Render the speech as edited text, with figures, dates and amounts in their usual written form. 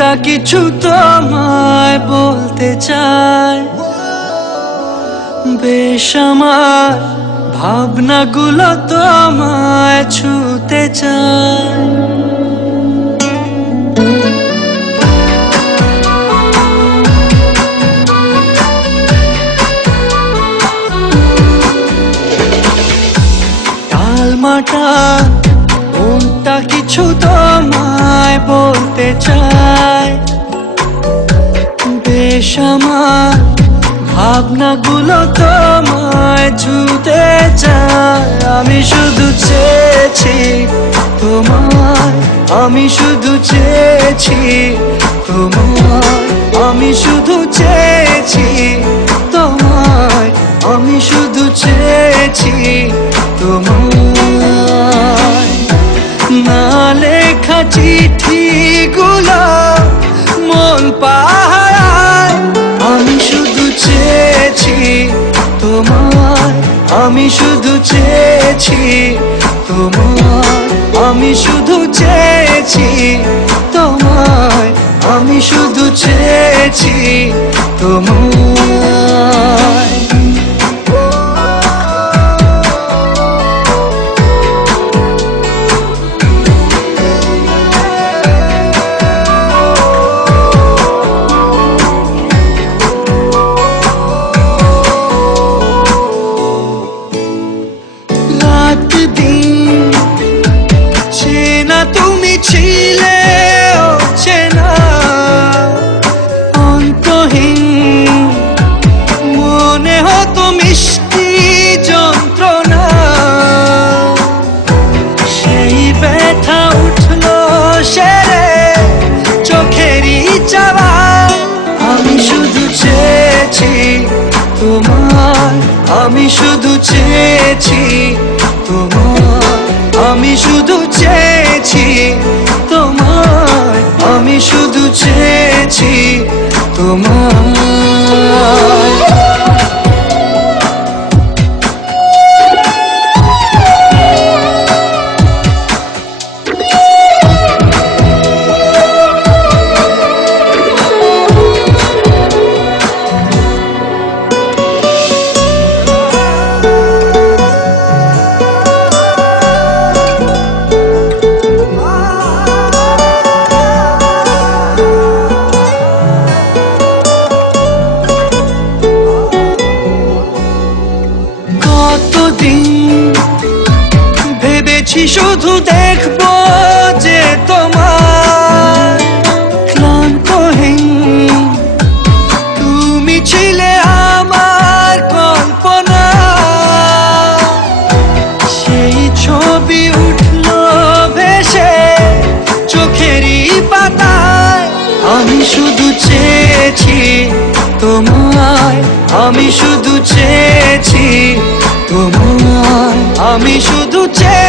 মনটা কিছু তোমায় বলতে চায়, বেশ আমার ভাবনাগুলো তোমায় ছুতে চায়। টালমাটা মনটা কিছু তোমায় বলতে চায়, বেশ আমার ভাবনাগুলো তোমায় ছুতে চায়। আমি শুধু চেয়েছি তোমায়, আমি শুধু চেয়েছি তোমায়, আমি শুধু চেয়েছি তোমায়, আমি শুধু চেয়েছি তোমায়। না লেখা চিঠিগুলো মন পাহারায়, আমি শুধু চেয়েছি তোমায়, আমি শুধু চেয়েছি তোমায়, আমি শুধু চেয়েছি তোমায়, আমি শুধু চেয়েছি তোমায়। চেনা তুমি ছিলে চেনা অন্তহীন, মনে হতো মিষ্টি যন্ত্রণা, সেই ব্যথা উঠলো সেরে চোখেরই চাওয়ায়। আমি শুধু চেয়েছি তোমায়, আমি শুধু চেয়েছি তোমায়, আমি শুধু চেয়েছি তোমায়, আমি শুধু চেয়েছি তোমায়। ভেবেছি শুধু দেখবো যে তোমার ক্লান্তহীন, তুমি ছিলে আমার কল্পনা, সেই ছবি উঠলো ভেসে চোখেরই পাতায়। আমি শুধু চেয়েছি তোমায়, আমি শুধু চেয়েছি তোমায়, আমি শুধু চেয়েছি